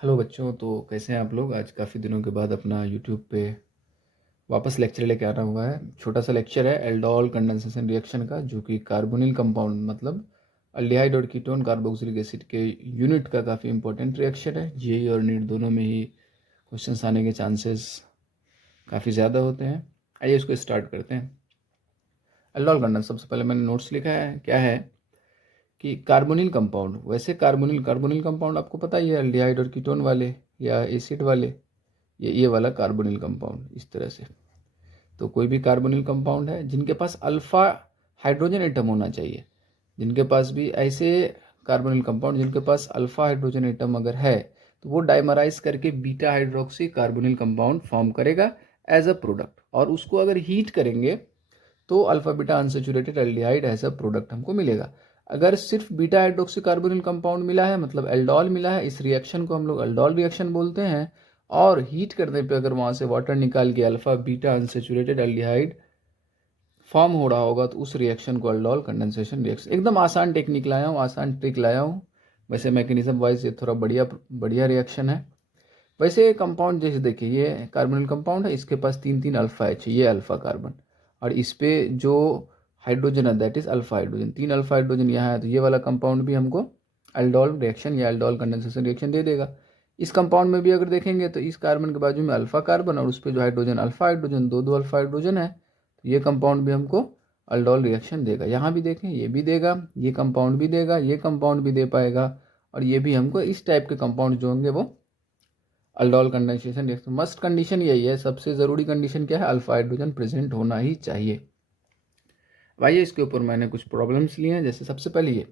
Hello बच्चों, तो कैसे हैं आप लोग। आज काफ़ी दिनों के बाद अपना यूट्यूब पे वापस लेक्चर लेके आना हुआ है। छोटा सा लेक्चर है एल्डोल कंडेंसेशन रिएक्शन का, जो कि कार्बोनिल कंपाउंड मतलब अल्डिहाइड और कीटोन कार्बोक्सिलिक एसिड के यूनिट का काफ़ी इंपॉर्टेंट रिएक्शन है। जेईई और नीट दोनों में ही क्वेश्चंस आने के चांसेस काफ़ी ज़्यादा होते हैं। आइए इसको स्टार्ट करते हैं। एल्डोल कंडेंस, सबसे पहले मैंने नोट्स लिखा है क्या है कि कार्बोनिल कंपाउंड। वैसे कार्बोनिल कंपाउंड आपको पता ही है, अल्डिहाइड और कीटोन वाले या एसिड वाले। ये वाला कार्बोनिल कंपाउंड इस तरह से। तो कोई भी कार्बोनिल कंपाउंड है जिनके पास अल्फा हाइड्रोजन एटम होना चाहिए, जिनके पास भी ऐसे कार्बोनिल कंपाउंड जिनके पास अल्फा हाइड्रोजन एटम अगर है, तो वो डाइमराइज करके beta hydroxy carbonyl compound form करेगा एज अ प्रोडक्ट। और उसको अगर हीट करेंगे तो alpha beta unsaturated aldehyde as a product हमको मिलेगा। अगर सिर्फ बीटा हाइड्रोक्सी कार्बोनिल कंपाउंड मिला है, मतलब एल्डोल मिला है, इस रिएक्शन को हम लोग एल्डोल रिएक्शन बोलते हैं। और हीट करने पे अगर वहाँ से वाटर निकाल के alpha beta unsaturated aldehyde form हो रहा होगा, तो उस रिएक्शन को एल्डोल कंडेंसेशन रिएक्शन। एकदम आसान टेक्निक लाया हूँ, आसान ट्रिक लाया हूँ। वैसे मैकेनिज्म वाइज ये थोड़ा बढ़िया बढ़िया रिएक्शन है। वैसे कंपाउंड जैसे देखिए, ये कार्बोनिल कंपाउंड है, इसके पास तीन तीन अल्फा एच है, ये अल्फा कार्बन। और इस पे जो हाइड्रोजन है दैट इज अल्फा हाइड्रोजन, तीन अल्फा हाइड्रोजन यहाँ है। तो ये वाला कंपाउंड भी हमको एल्डोल रिएक्शन या एल्डोल कंडेंसेशन रिएक्शन दे देगा। इस कंपाउंड में भी अगर देखेंगे तो इस कार्बन के बाजू में अल्फा कार्बन और उस पर जो हाइड्रोजन अल्फा हाइड्रोजन, दो दो अल्फा हाइड्रोजन है। तो ये कंपाउंड भी हमको एल्डोल रिएक्शन देगा। यहाँ भी देखें, ये भी देगा, ये कंपाउंड भी देगा, ये कंपाउंड भी दे पाएगा। और ये भी हमको इस टाइप के कंपाउंड जो होंगे वो aldol condensation reaction. Must condition यही है, सबसे ज़रूरी कंडीशन क्या है, अल्फा हाइड्रोजन प्रेजेंट होना ही चाहिए। भाई इसके ऊपर मैंने कुछ प्रॉब्लम्स लिए हैं। जैसे सबसे पहले ये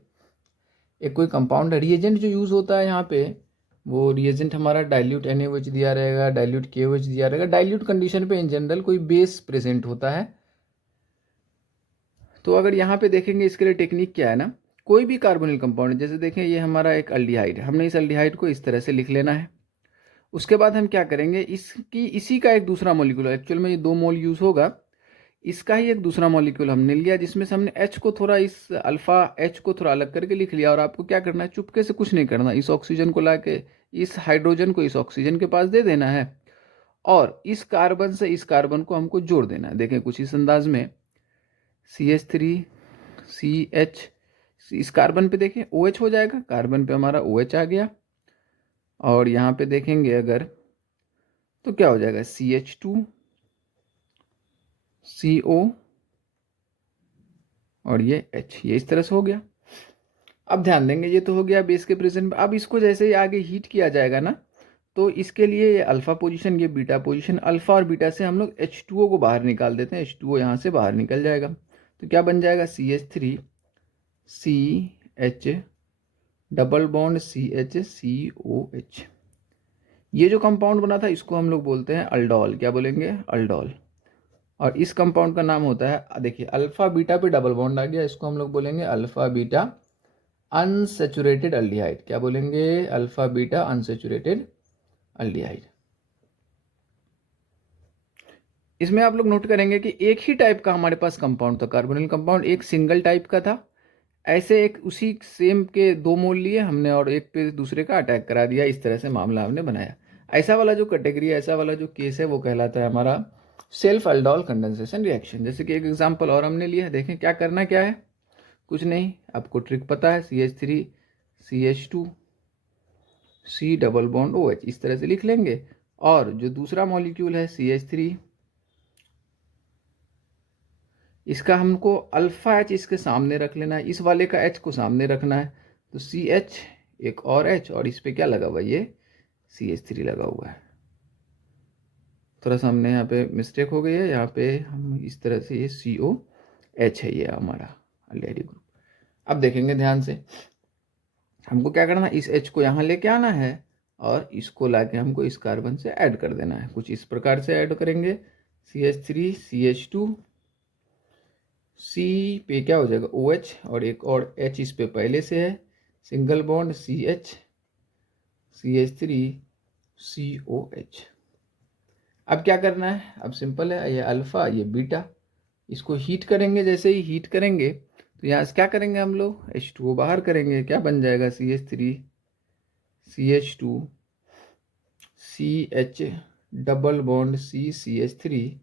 एक कोई कंपाउंड है, रिएजेंट जो यूज़ होता है यहाँ पे, वो रिएजेंट हमारा डाइल्यूट NaOH दिया रहेगा, डाइल्यूट KOH दिया रहेगा। डाइल्यूट कंडीशन पे इन जनरल कोई बेस प्रेजेंट होता है। तो अगर यहाँ पे देखेंगे इसके लिए टेक्निक क्या है ना, कोई भी कार्बोनिल कंपाउंड, जैसे देखें ये हमारा एक अल्डिहाइड है, हमने इस अल्डिहाइड को इस तरह से लिख लेना है। उसके बाद हम क्या करेंगे, इसकी इसी का एक दूसरा मॉलिक्यूल, एक्चुअल में ये दो मोल यूज़ होगा, इसका ही एक दूसरा मॉलिक्यूल हमने लिया, जिसमें से हमने H को थोड़ा, इस अल्फा H को थोड़ा अलग करके लिख लिया। और आपको क्या करना है, चुपके से कुछ नहीं करना, इस ऑक्सीजन को ला के इस हाइड्रोजन को इस ऑक्सीजन के पास दे देना है। और इस कार्बन से इस कार्बन को हमको जोड़ देना है। देखें कुछ इस अंदाज में, CH3CH, इस कार्बन पे देखें OH हो जाएगा, कार्बन पे हमारा OH आ गया। और यहाँ पे देखेंगे अगर तो क्या हो जाएगा, CH2CO और ये H, ये इस तरह से हो गया। अब ध्यान देंगे, ये तो हो गया बेस के प्रेजेंट में। अब इसको जैसे ही आगे हीट किया जाएगा ना, तो इसके लिए ये अल्फा पोजीशन, ये बीटा पोजीशन, अल्फा और बीटा से हम लोग H2O को बाहर निकाल देते हैं। H2O यहाँ से बाहर निकल जाएगा, तो क्या बन जाएगा, CH3CH डबल बॉन्ड CHCOH। ये जो कंपाउंड बना था इसको हम लोग बोलते हैं अल्डोल। क्या बोलेंगे, अल्डोल। और इस कंपाउंड का नाम होता है, देखिए अल्फा बीटा पे डबल बॉन्ड आ गया, इसको हम लोग बोलेंगे अल्फा बीटा अनसेचुरेटेड अल्डिहाइड। क्या बोलेंगे, अल्फा बीटा अनसेचुरेटेड अल्डिहाइड। इसमें आप लोग नोट करेंगे कि एक ही टाइप का हमारे पास कंपाउंड था, कार्बोनिल कंपाउंड एक सिंगल टाइप का था। ऐसे एक उसी सेम के दो मोल लिए हमने और एक पे दूसरे का अटैक करा दिया, इस तरह से मामला हमने बनाया। ऐसा वाला जो कैटेगरी है, ऐसा वाला जो केस है, वो कहलाता है हमारा सेल्फ एल्डोल कंडेंसेशन रिएक्शन। जैसे कि एक एग्जांपल और हमने लिया, देखें क्या करना क्या है, कुछ नहीं, आपको ट्रिक पता है, CH3CH2C डबल बॉन्ड OH इस तरह से लिख लेंगे। और जो दूसरा मॉलिक्यूल है CH3, इसका हमको अल्फा H इसके सामने रख लेना है, इस वाले का H को सामने रखना है। तो CH एक और H, और इस पे क्या लगा हुआ है, ये CH3 लगा हुआ है। थोड़ा सा हमने यहाँ पे मिस्टेक हो गई है, यहाँ पे हम इस तरह से, ये COH है ये हमारा अल्डिहाइड ग्रुप। अब देखेंगे ध्यान से, हमको क्या करना है, इस H को यहाँ लेके आना है और इसको लाके हमको इस कार्बन से ऐड कर देना है। कुछ इस प्रकार से ऐड करेंगे, CH3CH2, C पे क्या हो जाएगा OH, और एक और H इस पे पहले से है, सिंगल बॉन्ड CH3COH। अब क्या करना है, अब सिंपल है, ये अल्फा ये बीटा, इसको हीट करेंगे। जैसे ही हीट करेंगे तो यहाँ से क्या करेंगे हम लोग, H2O बाहर करेंगे, क्या बन जाएगा, CH3CH2 CH double bond CH3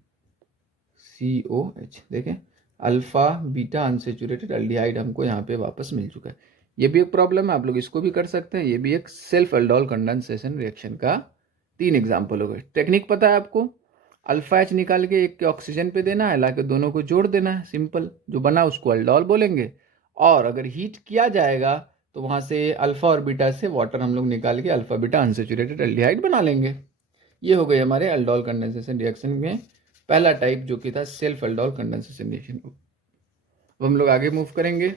COH। देखें, अल्फा बीटा अनसेचुरेटेड एल्डिहाइड हमको यहाँ पे वापस मिल चुका है। ये भी एक प्रॉब्लम है, आप लोग इसको भी कर सकते हैं। ये भी एक सेल्फ एल्डोल कंडेंसेशन रिएक्शन का 3 एग्जाम्पल हो गए। टेक्निक पता है आपको, अल्फा एच निकाल के एक के ऑक्सीजन पे देना है, लाके दोनों को जोड़ देना है, सिंपल। जो बना उसको एल्डोल बोलेंगे, और अगर हीट किया जाएगा तो वहाँ से अल्फा और बीटा से वाटर हम लोग निकाल के अल्फा बीटा अनसेचुरेटेड एल्डिहाइड बना लेंगे। ये हो गई हमारे एल्डोल कंडेंसेशन रिएक्शन में पहला टाइप, जो कि था सेल्फ एल्डोल कंडेंसेशन रिएक्शन। अब हम लोग आगे मूव करेंगे।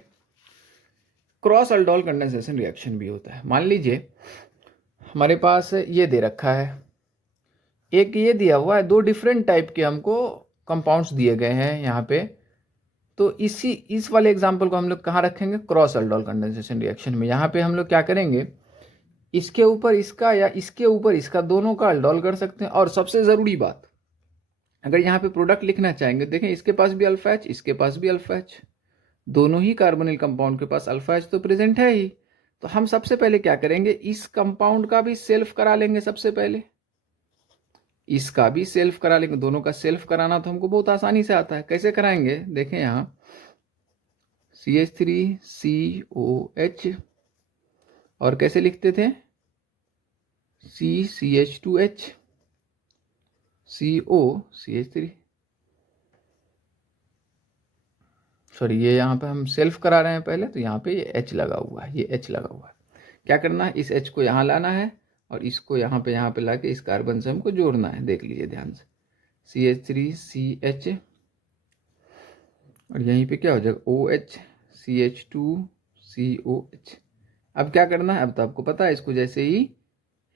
क्रॉस एल्डोल कंडेंसेशन रिएक्शन भी होता है। मान लीजिए हमारे पास ये दे रखा है, एक ये दिया हुआ है, 2 डिफरेंट टाइप के हमको कंपाउंड्स दिए गए हैं यहाँ पे। तो इस वाले एग्जांपल को हम लोग कहाँ रखेंगे? क्रॉस एल्डोल कंडेंसेशन रिएक्शन में। यहाँ पे हम लोग क्या करेंगे, इसके ऊपर इसका या इसके ऊपर इसका, दोनों का एल्डोल कर सकते हैं। और सबसे ज़रूरी बात, अगर यहाँ पे प्रोडक्ट लिखना चाहेंगे, देखें इसके पास भी अल्फा एच, इसके पास भी अल्फा एच, दोनों ही कार्बोनिल कंपाउंड के पास अल्फा एच तो प्रेजेंट है ही। तो हम सबसे पहले क्या करेंगे, इस कंपाउंड का भी सेल्फ करा लेंगे। सबसे पहले इसका भी सेल्फ करा लेंगे। दोनों का सेल्फ कराना तो हमको बहुत आसानी से आता है। कैसे कराएंगे, देखें यहाँ CH3COH, और कैसे लिखते थे, CH2H COCH3। सॉरी, ये यहाँ पे हम सेल्फ करा रहे हैं पहले, तो यहाँ पे ये H लगा हुआ है, ये H लगा हुआ है। क्या करना है, इस H को यहाँ लाना है और इसको यहाँ पे लाके इस कार्बन से हमको जोड़ना है। देख लीजिए ध्यान से, CH3CH, और यहीं पे क्या हो जाएगा, OH CH2COH। अब क्या करना है, अब तो आपको पता है, इसको जैसे ही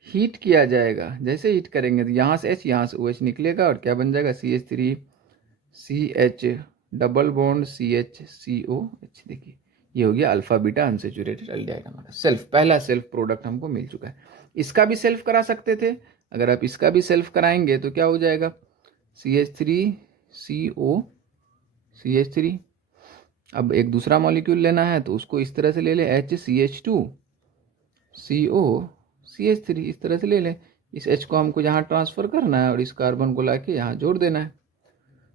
हीट किया जाएगा, जैसे हीट करेंगे तो यहाँ से H, यहाँ से OH निकलेगा, और क्या बन जाएगा, CH3CH double bond CH COH। देखिए ये हो गया अल्फा बीटा अनसेचुरेटेड एल्डिहाइड हमारा पहला सेल्फ प्रोडक्ट हमको मिल चुका है। इसका भी सेल्फ करा सकते थे। अगर आप इसका भी सेल्फ कराएंगे तो क्या हो जाएगा, CH3COCH3। अब एक दूसरा मॉलिक्यूल लेना है तो उसको इस तरह से ले ले, HCH2COCH3, इस तरह से ले ले। इस H को हमको यहाँ ट्रांसफ़र करना है और इस कार्बन को लाके यहाँ जोड़ देना है।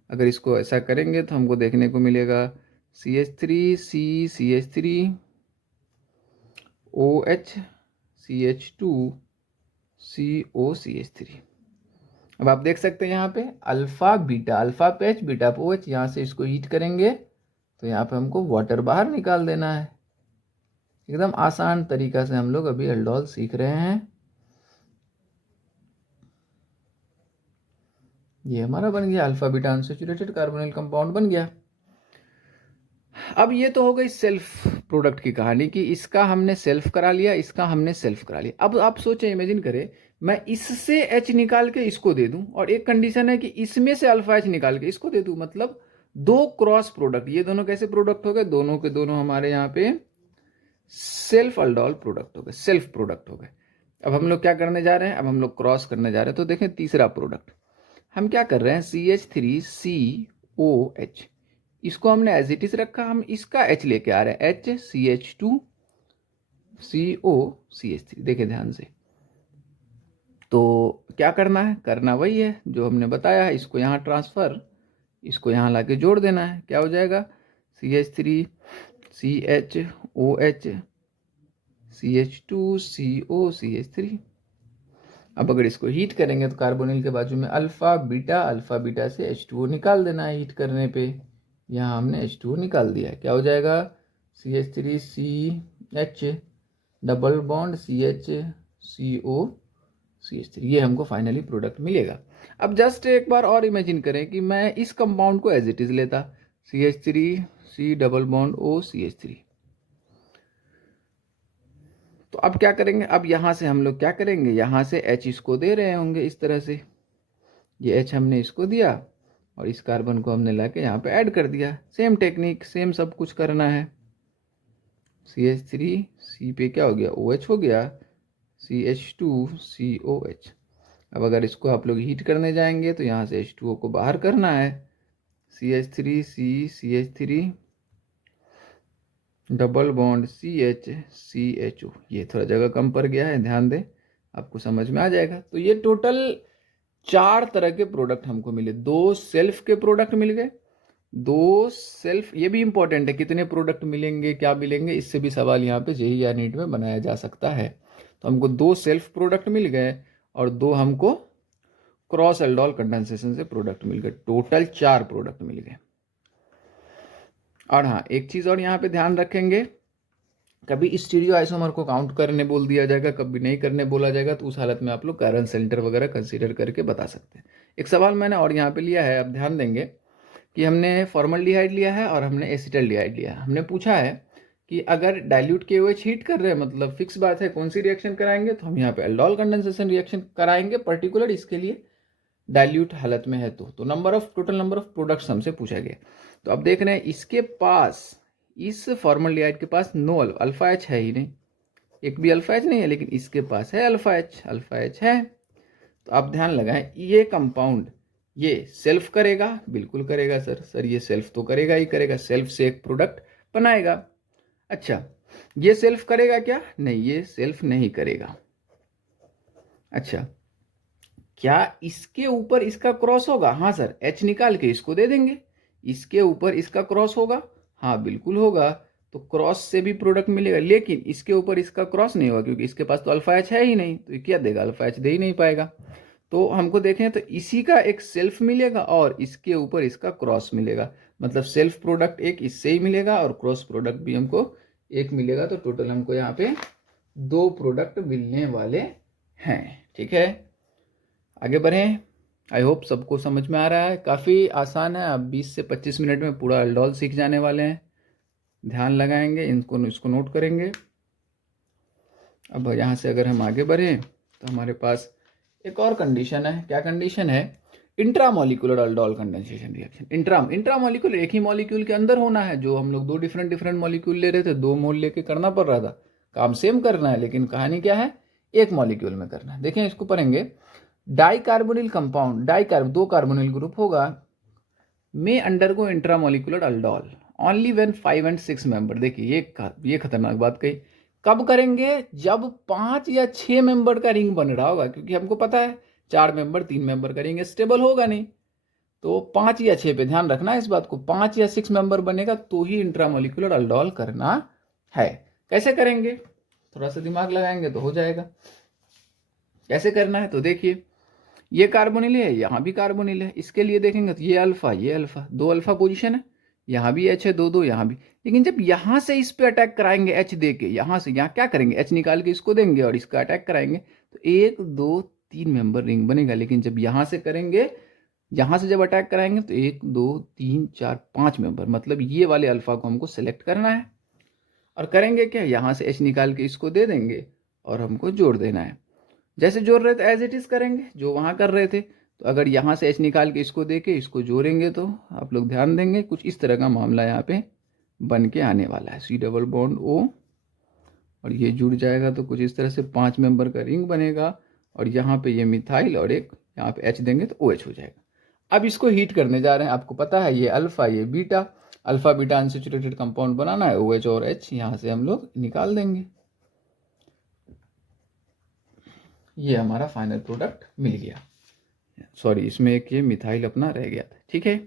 अगर इसको ऐसा करेंगे तो हमको देखने को मिलेगा CH3CCH3OH CH2COCH3। अब आप देख सकते हैं यहाँ पे अल्फा बीटा, अल्फा पे H, बीटा पे OH। यहाँ से इसको हीट करेंगे तो यहाँ पे हमको वाटर बाहर निकाल देना है। एकदम आसान तरीका से हम लोग अभी एल्डोल सीख रहे हैं। ये हमारा बन गया alpha beta unsaturated carbonyl compound बन गया। अब ये तो हो गई सेल्फ प्रोडक्ट की कहानी, कि इसका हमने सेल्फ करा लिया, इसका हमने सेल्फ करा लिया। अब आप सोचें, इमेजिन करें मैं इससे H निकाल के इसको दे दूं, और एक कंडीशन है कि इसमें से अल्फा H निकाल के इसको दे दूं, मतलब 2 क्रॉस प्रोडक्ट। ये दोनों कैसे प्रोडक्ट हो गए, दोनों के दोनों हमारे यहाँ पे सेल्फ एल्डोल प्रोडक्ट हो गए, सेल्फ प्रोडक्ट हो गए। अब हम लोग क्या करने जा रहे हैं, अब हम लोग क्रॉस करने जा रहे हैं। तो देखें तीसरा प्रोडक्ट हम क्या कर रहे हैं, CH3COH, इसको हमने एज इट इज रखा, हम इसका H लेके आ रहे हैं, HCH2COCH3। देखें ध्यान से, तो क्या करना है, करना वही है जो हमने बताया है। इसको यहाँ ट्रांसफ़र, इसको यहाँ लाके जोड़ देना है। क्या हो जाएगा, CH3CHOH CH2COCH3। अब अगर इसको हीट करेंगे तो कार्बोनिल के बाजू में अल्फा बीटा से H2O निकाल देना है हीट करने पे। यहाँ हमने H2O निकाल दिया है। क्या हो जाएगा, CH3CH डबल बॉन्ड CHCOCH3। ये हमको फाइनली प्रोडक्ट मिलेगा। अब जस्ट एक बार और इमेजिन करें कि मैं इस कंपाउंड को एज इट इज लेता, CH3C डबल बॉन्ड OCH3। तो अब क्या करेंगे, अब यहाँ से हम लोग क्या करेंगे, यहाँ से H इसको दे रहे होंगे इस तरह से, ये H हमने इसको दिया और इस कार्बन को हमने लाके यहाँ पे ऐड कर दिया। सेम टेक्निक, सेम सब कुछ करना है। CH3C पे क्या हो गया, OH हो गया, CH2COH। अब अगर इसको आप लोग हीट करने जाएंगे तो यहाँ से H2O को बाहर करना है, CH3CCH3 डबल बॉन्ड CHCHO। ये थोड़ा जगह कम पड़ गया है, ध्यान दें। आपको समझ में आ जाएगा। तो ये टोटल 4 तरह के प्रोडक्ट हमको मिले। 2 सेल्फ के प्रोडक्ट मिल गए, 2 सेल्फ, ये भी इंपॉर्टेंट है, कितने प्रोडक्ट मिलेंगे, क्या मिलेंगे, इससे भी सवाल यहाँ पे जेईई या नीट में बनाया जा सकता है। तो हमको 2 सेल्फ प्रोडक्ट मिल गए और 2 हमको क्रॉस एल्डोल कंडेंसेशन से प्रोडक्ट मिल गए। टोटल 4 प्रोडक्ट मिल गए। और हाँ, एक चीज़ और यहाँ पे ध्यान रखेंगे, कभी स्टीरियो आइसोमर को काउंट करने बोल दिया जाएगा, कभी नहीं करने बोला जाएगा, तो उस हालत में आप लोग कैरन सेंटर वगैरह कंसीडर करके बता सकते हैं। एक सवाल मैंने और यहाँ पे लिया है, अब ध्यान देंगे कि हमने फॉर्मल्डिहाइड लिया है और हमने एसिटल्डिहाइड लिया है। हमने पूछा है कि अगर डाइल्यूट के OH हीट कर रहे हैं, मतलब फिक्स बात है कौन सी रिएक्शन कराएंगे, तो हम यहाँ पे एल्डोल कंडेंसेशन रिएक्शन कराएंगे, पर्टिकुलर इसके लिए डाइल्यूट हालत में है। तो टोटल नंबर ऑफ प्रोडक्ट्स हमसे पूछा गया। तो अब देख रहे हैं इसके पास, इस फॉर्मल्डिहाइड के पास नो अल्फा एच है ही नहीं, एक भी अल्फा एच नहीं है, लेकिन इसके पास है अल्फा एच है। तो आप ध्यान लगाएं, ये कंपाउंड ये सेल्फ करेगा, बिल्कुल करेगा सर ये सेल्फ तो करेगा ही करेगा, सेल्फ से एक प्रोडक्ट बनाएगा। अच्छा, ये सेल्फ करेगा क्या? नहीं, ये सेल्फ नहीं करेगा। अच्छा, क्या इसके ऊपर इसका क्रॉस होगा? हाँ सर, H निकाल के इसको दे देंगे, इसके ऊपर इसका क्रॉस होगा, हाँ बिल्कुल होगा। तो क्रॉस से भी प्रोडक्ट मिलेगा, लेकिन इसके ऊपर इसका क्रॉस नहीं होगा क्योंकि इसके पास तो अल्फा एच है ही नहीं, तो ये क्या देगा? अल्फा एच दे ही नहीं पाएगा। तो हमको देखें तो इसी का एक सेल्फ मिलेगा और इसके ऊपर इसका क्रॉस मिलेगा, मतलब सेल्फ प्रोडक्ट एक इससे ही मिलेगा और क्रॉस प्रोडक्ट भी हमको एक मिलेगा। तो टोटल हमको यहाँ पे 2 प्रोडक्ट मिलने वाले हैं। ठीक है, आगे बढ़ें। आई होप सबको समझ में आ रहा है, काफ़ी आसान है। आप 20 से 25 मिनट में पूरा एल्डोल सीख जाने वाले हैं। ध्यान लगाएंगे, इसको नोट करेंगे। अब यहाँ से अगर हम आगे बढ़ें तो हमारे पास एक और कंडीशन है। क्या कंडीशन है? Intramolecular aldol condensation reaction. Intramolecular एक ही मॉलिक्यूल के अंदर होना है, जो हम लोग 2 डिफरेंट मॉलिक्यूल ले रहे थे, 2 मोल लेके करना पड़ रहा था। काम सेम करना है, लेकिन कहानी क्या है? एक मॉलिक्यूल में करना है। देखें, इसको पढ़ेंगे। डाइकार्बोनिल कंपाउंड, 2 कार्बोनिल ग्रुप होगा, में undergo intramolecular aldol only when 5 and 6 member. देखिए ये खतरनाक बात कही। कब करेंगे? जब 5 या 6 मेंबर का रिंग बन रहा होगा, क्योंकि हमको पता है 4 मेंबर 3 मेंबर का रिंग स्टेबल होगा नहीं। तो 5 या 6 पे ध्यान रखना है इस बात को, 5 या 6 मेंबर बनेगा तो ही इंट्रामोलिकुलर एल्डोल करना है। कैसे करेंगे? थोड़ा सा दिमाग लगाएंगे तो हो जाएगा। कैसे करना है? तो देखिए, ये कार्बोनिल है, यहाँ भी कार्बोनिल है, इसके लिए देखेंगे तो ये अल्फा 2 अल्फा पोजीशन है, यहाँ भी H है 2 यहाँ भी। लेकिन जब यहाँ से इस पे अटैक कराएंगे H दे के, यहाँ से यहाँ क्या करेंगे? H निकाल के इसको देंगे और इसका अटैक कराएंगे, तो 1 2 3 मेंबर रिंग बनेगा। लेकिन जब यहाँ से करेंगे, यहाँ से जब अटैक कराएंगे तो 1 2 3 4 5 मेंबर, मतलब ये वाले अल्फा को हमको सेलेक्ट करना है। और करेंगे क्या? यहाँ से H निकाल के इसको दे देंगे और हमको जोड़ देना है। जैसे जोड़ रहे थे एज इट इज करेंगे जो वहां कर रहे थे। तो अगर यहाँ से H निकाल के इसको दे के इसको जोड़ेंगे तो आप लोग ध्यान देंगे, कुछ इस तरह का मामला यहाँ पे बन के आने वाला है। C डबल बॉन्ड O और ये जुड़ जाएगा तो कुछ इस तरह से 5 मेंबर का रिंग बनेगा, और यहाँ पे ये मिथाइल और एक यहाँ पे H देंगे तो OH हो जाएगा। अब इसको हीट करने जा रहे हैं। आपको पता है ये अल्फा ये beta, alpha beta unsaturated compound बनाना है, OH और H यहाँ से हम लोग निकाल देंगे। ये हमारा फाइनल प्रोडक्ट मिल गया। सॉरी, इसमें एक ये मिथाइल अपना रह गया था। ठीक है,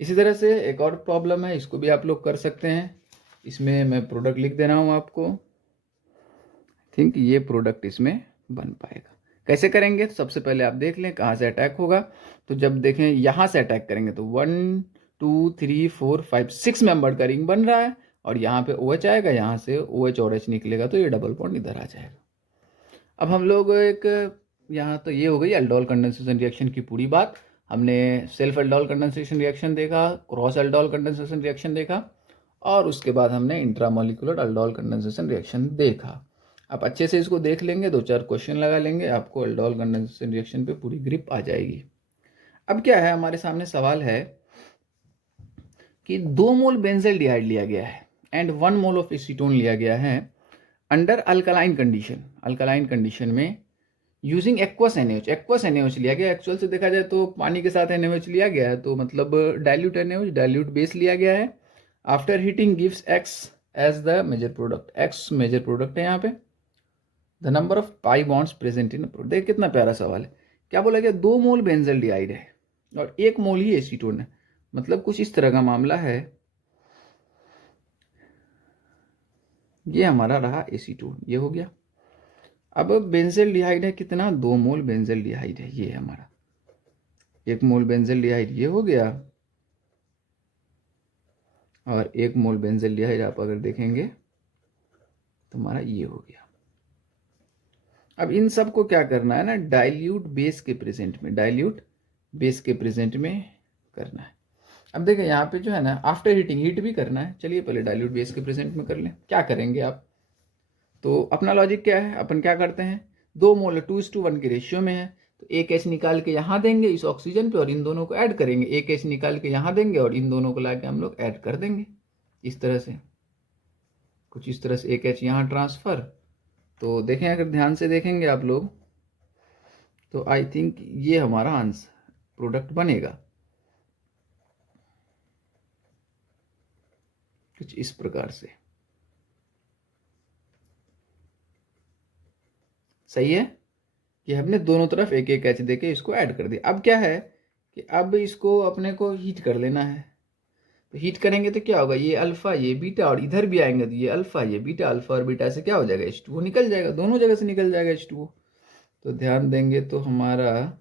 इसी तरह से एक और प्रॉब्लम है, इसको भी आप लोग कर सकते हैं। इसमें मैं प्रोडक्ट लिख दे रहा हूँ आपको। थिंक ये प्रोडक्ट इसमें बन पाएगा। कैसे करेंगे? तो सबसे पहले आप देख लें कहाँ से अटैक होगा। तो जब देखें यहाँ से अटैक करेंगे तो 1 2 3 4 5 6 मेंबर का रिंग बन रहा है, और यहाँ पे OH आएगा, यहाँ से OH और H निकलेगा तो ये डबल बॉन्ड इधर आ जाएगा। अब हम लोग यहाँ तो ये हो गई एल्डोल कंडेंसेशन रिएक्शन की पूरी बात। हमने सेल्फ एल्डोल कंडेंसेशन रिएक्शन देखा, क्रॉस एल्डोल कंडेंसेशन रिएक्शन देखा, और उसके बाद हमने इंट्रामोलिकुलर एल्डोल कंडेंसेशन रिएक्शन देखा। आप अच्छे से इसको देख लेंगे, 2-4 क्वेश्चन लगा लेंगे, आपको एल्डोल कंडेंसेशन रिएक्शन पे पूरी ग्रिप आ जाएगी। अब क्या है, हमारे सामने सवाल है कि 2 मोल बेंजल्डिहाइड लिया गया है एंड 1 मोल ऑफ एसीटोन लिया गया है अंडर अल्कलाइन कंडीशन में यूजिंग एक्वस NaOH लिया गया। एक्चुअल से देखा जाए तो पानी के साथ NaOH लिया गया है, तो मतलब डाइल्यूट NaOH, डाइल्यूट बेस लिया गया है। After heating gives X as the major product, X major product है यहाँ पे। The number of pi bonds present in product. देख कितना प्यारा सवाल है। क्या बोला गया, 2 मोल बेंजल्डिहाइड है और 1 मोल ही एसीटोन है। मतलब कुछ इस तरह का मामला है। ये हमारा रहा एसीटोन, ये हो गया। अब बेंजल्डिहाइड है कितना, 2 मोल बेंजल्डिहाइड है, ये है हमारा 1 मोल बेंजल्डिहाइड, ये हो गया। और 1 मोल बेंजल्डिहाइड आप अगर देखेंगे तो हमारा ये हो गया। अब इन सब को क्या करना है ना, डाइल्यूट बेस के प्रेजेंट में, डाइल्यूट बेस के प्रेजेंट में करना है। अब देखिए यहाँ पे जो है ना, आफ्टर हीटिंग, हीट भी करना है। चलिए पहले डाइल्यूट बेस के प्रेजेंट में कर लें। क्या करेंगे आप, तो अपना लॉजिक क्या है, अपन क्या करते हैं, 2 मोल 2:1 के रेशियो में है, तो 1 H निकाल के यहाँ देंगे इस ऑक्सीजन पे और इन दोनों को ऐड करेंगे। 1 H निकाल के यहाँ देंगे और इन दोनों को लाके हम लोग ऐड कर देंगे। इस तरह से, कुछ इस तरह से 1 H यहाँ ट्रांसफर। तो देखें, अगर ध्यान से देखेंगे आप लोग तो आई थिंक ये हमारा आंसर प्रोडक्ट बनेगा कुछ इस प्रकार से। सही है कि हमने दोनों तरफ 1 1 H देके इसको ऐड कर दिया। अब क्या है कि अब इसको अपने को हीट कर लेना है। तो हीट करेंगे तो क्या होगा, ये अल्फा ये बीटा और इधर भी आएंगे तो ये अल्फा ये बीटा, अल्फा और बीटा से क्या हो जाएगा, H2O निकल जाएगा, दोनों जगह से निकल जाएगा H2O। तो ध्यान देंगे तो हमारा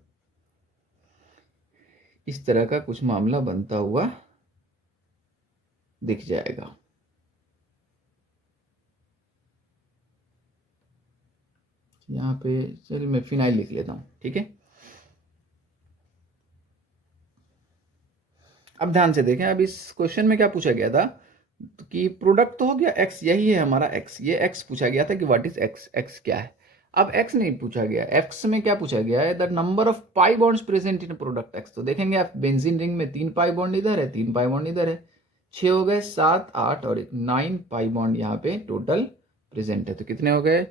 इस तरह का कुछ मामला बनता हुआ दिख जाएगा। यहाँ पे चलिए मैं फिनाइल लिख लेता हूँ, ठीक है। अब ध्यान से देखें, अब इस क्वेश्चन में क्या पूछा गया था कि प्रोडक्ट तो हो गया x, यही है हमारा x, ये x पूछा गया था कि व्हाट इज x, x क्या है। अब x नहीं पूछा गया, x में क्या पूछा गया है, the number of pi bonds present in product x। तो देखेंगे आप, बेंजीन रिंग में 3 पाई बॉन्ड इधर है, 3 पाई बॉन्ड इधर है, 6 हो गए, 7 8 और 9 पाई बॉन्ड यहाँ पे टोटल प्रेजेंट है। तो कितने हो गए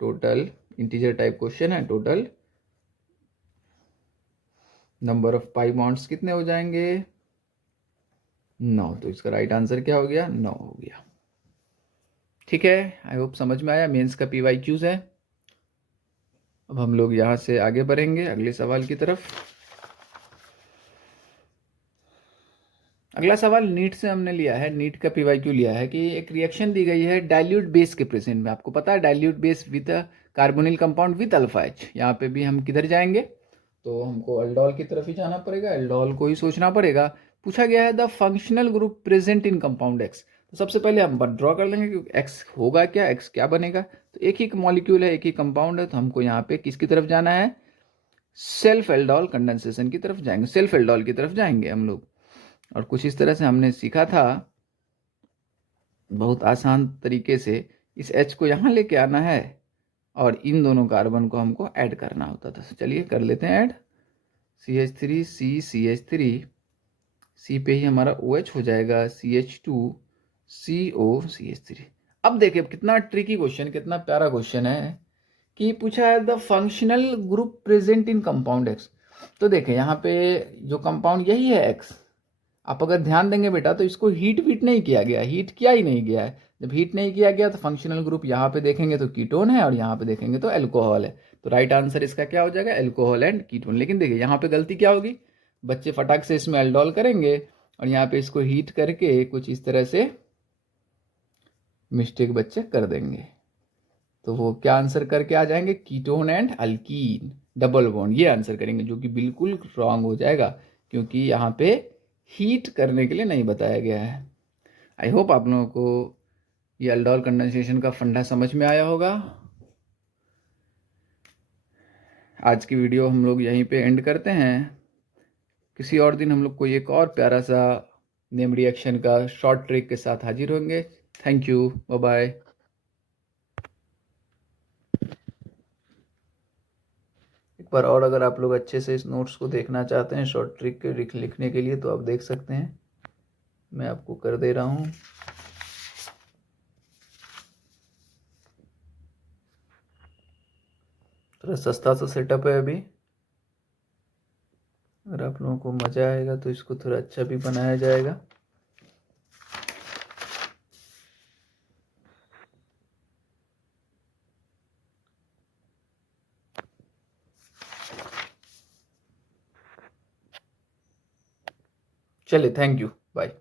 टोटल, इंटीजर टाइप क्वेश्चन है, total number of pi bonds कितने हो जाएंगे, 9। तो इसका राइट आंसर क्या हो गया, 9 हो गया। ठीक है, आई होप समझ में आया। मेंस का PYQs है। अब हम लोग यहाँ से आगे बढ़ेंगे अगले सवाल की तरफ। अगला सवाल नीट से हमने लिया है, नीट का PYQ लिया है कि एक रिएक्शन दी गई है डाइल्यूट बेस के प्रेजेंट में। आपको पता है dilute base with carbonyl compound with alpha H। यहाँ पे भी हम किधर जाएंगे, तो हमको अल्डोल की तरफ ही जाना पड़ेगा, अल्डोल को ही सोचना पड़ेगा। पूछा गया है the functional group present in compound X। तो सबसे पहले हम ड्रॉ कर लेंगे कि X होगा क्या, X क्या बनेगा। तो एक ही मॉलिक्यूल है, एक ही कंपाउंड है, तो हमको यहाँ पे किसकी तरफ जाना है, सेल्फ एल्डोल कंडेंसेशन की तरफ जाएंगे, सेल्फ एल्डोल की तरफ जाएंगे हम लोग। और कुछ इस तरह से हमने सीखा था, बहुत आसान तरीके से इस H को यहाँ लेके आना है और इन दोनों कार्बन को हमको ऐड करना होता था। चलिए कर लेते हैं ऐड, CH3 CH3, C पे ही हमारा OH हो जाएगा, CH2 CO CH3। अब देखिए कितना ट्रिकी क्वेश्चन, कितना प्यारा क्वेश्चन है कि पूछा है the functional group present in compound X। तो देखिए यहाँ पे जो कंपाउंड यही है X। आप अगर ध्यान देंगे बेटा तो इसको हीट वीट नहीं किया गया, हीट किया ही नहीं गया है। जब हीट नहीं किया गया तो फंक्शनल ग्रुप यहाँ पे देखेंगे तो कीटोन है और यहाँ पे देखेंगे तो एल्कोहल है। तो राइट आंसर इसका क्या हो जाएगा, एल्कोहल एंड कीटोन। लेकिन देखिए यहाँ पे गलती क्या होगी, बच्चे फटाक से इसमें एल्डोल करेंगे और यहाँ पे इसको हीट करके कुछ इस तरह से मिस्टेक बच्चे कर देंगे। तो वो क्या आंसर करके आ जाएंगे, ketone and alkyne double bond, ये आंसर करेंगे, जो कि बिल्कुल रॉन्ग हो जाएगा क्योंकि यहाँ पे हीट करने के लिए नहीं बताया गया है। आई होप आप लोगों को ये अल्डोल कंडेंसेशन का फंडा समझ में आया होगा। आज की वीडियो हम लोग यहीं पे एंड करते हैं। किसी और दिन हम लोग कोई एक और प्यारा सा नेम रिएक्शन का शॉर्ट ट्रिक के साथ हाजिर होंगे। Thank you, bye bye. एक बार और अगर आप लोग अच्छे से इस नोट्स को देखना चाहते हैं शॉर्ट ट्रिक के लिखने के लिए तो आप देख सकते हैं, मैं आपको कर दे रहा हूँ। थोड़ा सस्ता सा सेटअप है अभी, अगर आप लोगों को मज़ा आएगा तो इसको थोड़ा अच्छा भी बनाया जाएगा। चलिए, थैंक यू, बाय।